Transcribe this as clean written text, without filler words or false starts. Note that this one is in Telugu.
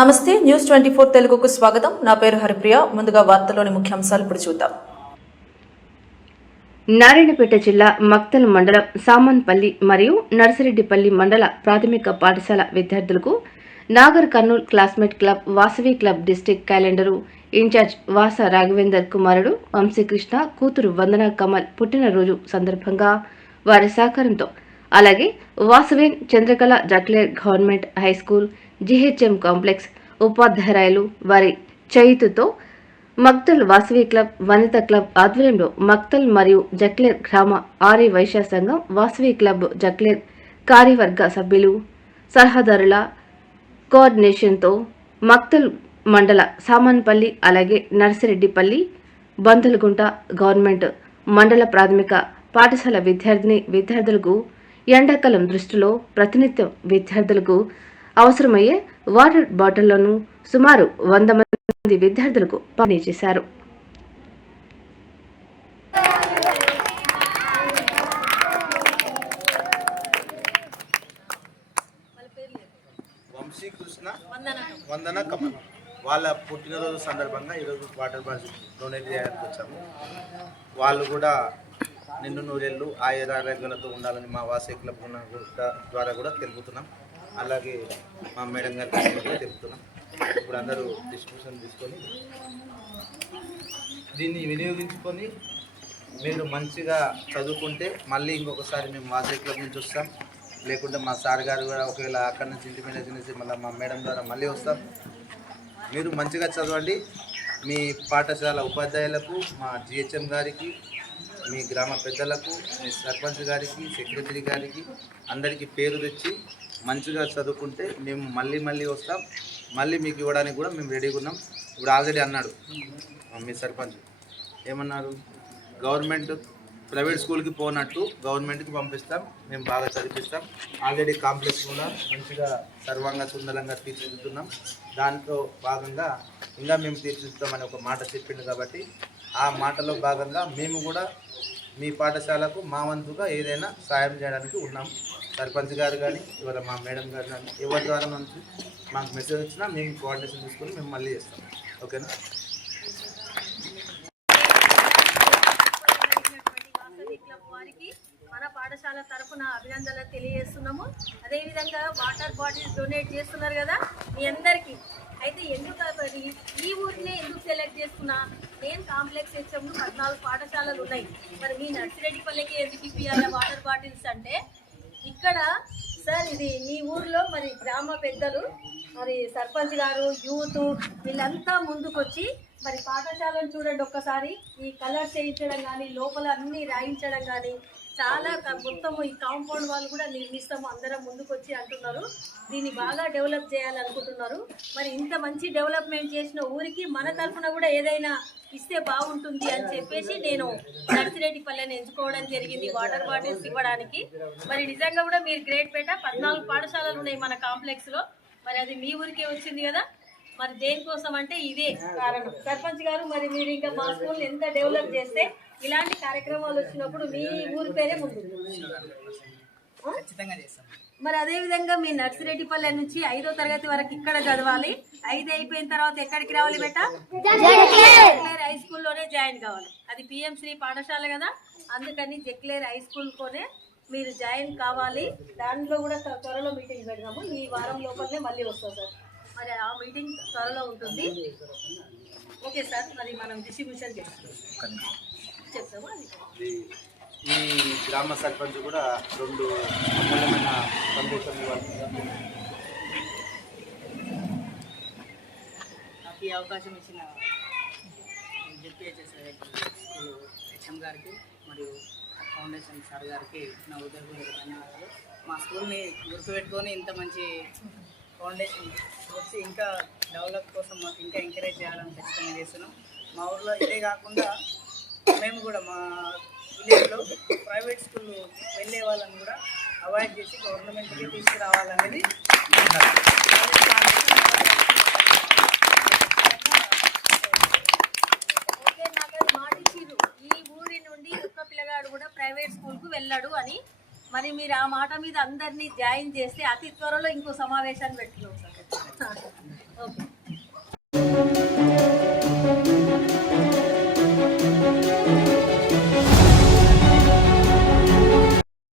నమస్తే న్యూస్ 24 తెలుగుకు స్వాగతం. నా పేరు హరిప్రియ. ముందుగా వార్తల్లోని ముఖ్యాంశాలు ఇప్పుడు చూద్దాం. నారాయణపేట జిల్లా మక్తల్ మండలం సామన్పల్లి మరియు నర్సిరెడ్డిపల్లి మండల ప్రాథమిక పాఠశాల విద్యార్థులకు Nagar Kurnool classmate club Vasavi club district calendar incharge వాస రాఘవేందర్ కుమారుడు వంశీకృష్ణ కూతురు వందన కమల్ పుట్టినరోజు సందర్భంగా వారి సహకారంతో అలాగే వాసవేన్ Chandrakala Jaklair government high school GHM complex ఉపాధ్యాయులు వారి చేయుతుతో మక్తల్ వాసవి క్లబ్ వనిత క్లబ్ ఆధ్వర్యంలో మక్తల్ మరియు జక్లేర్ గ్రామ ఆర్య వైశ్య సంఘం వాసవి క్లబ్ జక్లేర్ కార్యవర్గ సభ్యులు సలహాదారుల కోఆర్డినేషన్తో మక్తల్ మండల సామాన్పల్లి అలాగే నర్సిరెడ్డిపల్లి బందలగుంట గవర్నమెంట్ మండల ప్రాథమిక పాఠశాల విద్యార్థులకు ఎండాకాలం దృష్టిలో ప్రతినిత్యం విద్యార్థులకు అవసరమయ్యే వాటర్ బాటిళ్లను సుమారు 100 మంది విద్యార్థులకు పంపిణీ చేశారు. వంశీకృష్ణ వందన కమల్ వాళ్ళ పుట్టినరోజు సందర్భంగా ఈరోజు వాటర్ బాటిల్ డొనేట్ చేయడానికి వచ్చాము. వాళ్ళు కూడా నిండు నూరేళ్ళు ఆయురారోగ్యాలతో ఉండాలని మా వాసవి క్లబ్ ద్వారా కూడా తెలుపుతున్నాం. అలాగే మా మేడం గారి కూడా తెలుపుతున్నాం. ఇప్పుడు అందరూ డిస్ట్రిబ్యూషన్ తీసుకొని దీన్ని వినియోగించుకొని మీరు మంచిగా చదువుకుంటే మళ్ళీ ఇంకొకసారి మేము వాసవి క్లబ్ నుంచి వస్తాం. లేకుంటే మా సార్ గారు కూడా ఒకవేళ అక్కడి నుంచి ఇంటిమేట్ చేసి మళ్ళీ మా మేడం ద్వారా మళ్ళీ వస్తాం. మీరు మంచిగా చదవండి. మీ పాఠశాల ఉపాధ్యాయులకు, మా జిహెచ్ఎం గారికి, మీ గ్రామ పెద్దలకు, మీ సర్పంచ్ గారికి, సెక్రటరీ గారికి అందరికీ పేరు తెచ్చి మంచిగా చదువుకుంటే మేము మళ్ళీ వస్తాం. మళ్ళీ మీకు ఇవ్వడానికి కూడా మేము రెడీగా ఉన్నాం. ఇప్పుడు ఆల్రెడీ అన్నాడు మీ సర్పంచ్ ఏమన్నారు, గవర్నమెంట్ ప్రైవేట్ స్కూల్కి పోనట్టు గవర్నమెంట్కి పంపిస్తాం, మేము బాగా చదివిస్తాం. ఆల్రెడీ కాంప్లెక్స్ కూడా మంచిగా సర్వంగా సుందరంగా తీర్చిదిద్దుతున్నాం. దాంట్లో భాగంగా ఇంకా మేము తీర్చిదిద్దామని ఒక మాట చెప్పిండు. కాబట్టి ఆ మాటలో భాగంగా మేము కూడా మీ పాఠశాలకు మా వంతుగా ఏదైనా సాయం చేయడానికి ఉన్నాం. సర్పంచ్ గారు కానీ ఇవాళ మా మేడం గారు కానీ ఎవరి ద్వారా నుంచి మాకు మెసేజ్ వచ్చినా మేము కోఆర్డినేషన్ తీసుకొని మేము మళ్ళీ చేస్తాం. ఓకేనా? మన పాఠశాల తరఫున అభినందనలు తెలియజేస్తున్నాము. అదేవిధంగా వాటర్ బాటిల్స్ డొనేట్ చేస్తున్నారు కదా మీ అందరికీ. అయితే ఎందుకు ఈ ఊరినే ఎందుకు సెలెక్ట్ చేసుకున్నా, నేను కాంప్లెక్స్ హెచ్ఎంలో 14 పాఠశాలలు ఉన్నాయి. మరి మీ నర్సిరెడ్డిపల్లికి ఎందుకు ఇప్పియాల వాటర్ బాటిల్స్ అంటే, ఇక్కడ సార్ ఇది మీ ఊర్లో మరి గ్రామ పెద్దలు మరి సర్పంచ్ గారు యూత్ వీళ్ళంతా ముందుకొచ్చి మరి పాఠశాలను చూడండి ఒక్కసారి. ఈ కలర్స్ వేయించడం కానీ, లోపల అన్నీ రాయించడం కానీ చాలా మొత్తం ఈ కాంపౌండ్ వాళ్ళు కూడా నిర్మిస్తాము అందరం ముందుకొచ్చి అంటున్నారు. దీన్ని బాగా డెవలప్ చేయాలనుకుంటున్నారు. మరి ఇంత మంచి డెవలప్మెంట్ చేసిన ఊరికి మన తరఫున కూడా ఏదైనా ఇస్తే బాగుంటుంది అని చెప్పేసి నేను నర్సిరెడ్డిపల్లిని ఎంచుకోవడం జరిగింది వాటర్ బాటిల్స్ ఇవ్వడానికి. మరి నిజంగా కూడా మీరు గ్రేట్పేట 14 పాఠశాలలు ఉన్నాయి మన కాంప్లెక్స్లో. మరి అది మీ ఊరికే వచ్చింది కదా. మరి దేనికోసం అంటే ఇదే కారణం. సర్పంచ్ గారు మరి మీరు ఇంకా మా స్కూల్ ఎంత డెవలప్ చేస్తే ఇలాంటి కార్యక్రమాలు వచ్చినప్పుడు మీ ఊరి పేరే ముందు. మరి అదేవిధంగా మీ నర్సిరెడ్డిపల్లి నుంచి 5వ తరగతి వరకు ఇక్కడ చదవాలి. 5 అయిపోయిన తర్వాత ఎక్కడికి రావాలి బేట? జక్లేర్ హై స్కూల్లోనే జాయిన్ కావాలి. అది పిఎం శ్రీ పాఠశాల కదా, అందుకని జక్లేర్ హై స్కూల్లోనే మీరు జాయిన్ కావాలి. దాంట్లో కూడా త్వరలో మీటింగ్ పెడదాము. ఈ వారం లోపలనే మళ్ళీ వస్తాం సార్. మరి ఆ మీటింగ్ త్వరలో ఉంటుంది. ఓకే సార్, మరి మనం డిస్ట్రిబ్యూషన్ చెప్తాము. ఈ గ్రామ సర్పంచ్ కూడా 2 అమూల్యమైన సందేశం ఇవ్వాలి. నాకు ఈ అవకాశం ఇచ్చిన జెడ్పీహెచ్ఎస్ స్కూల్ హెచ్ఎం గారికి మరియు ఫౌండేషన్ సార్ గారికి నా ఉదయపూర్వక ధన్యవాదాలు. మా స్కూల్ని గుర్తుపెట్టుకొని ఇంత మంచి ఫౌండేషన్ వచ్చి ఇంకా డెవలప్ కోసం మాకు ఇంకా ఎంకరేజ్ చేయాలని ఖచ్చితంగా చేస్తున్నాం. మా ఊళ్ళో ఇదే కాకుండా మేము కూడా మా విలేజ్లో ప్రైవేట్ స్కూల్ వెళ్ళే వాళ్ళని కూడా అవాయిడ్ చేసి గవర్నమెంట్కి తీసుకురావాలనేది ఓకే. నాకు మాట ఇచ్చిర్రు, ఈ ఊరి నుండి ఒక్క పిల్లగాడు కూడా ప్రైవేట్ స్కూల్కు వెళ్ళాడు అని. మరి మీరు ఆ మాట మీద అందరినీ జాయిన్ చేస్తే అతి త్వరలో ఇంకో సమావేశాన్ని పెట్టుకున్నాం సార్. ఓకే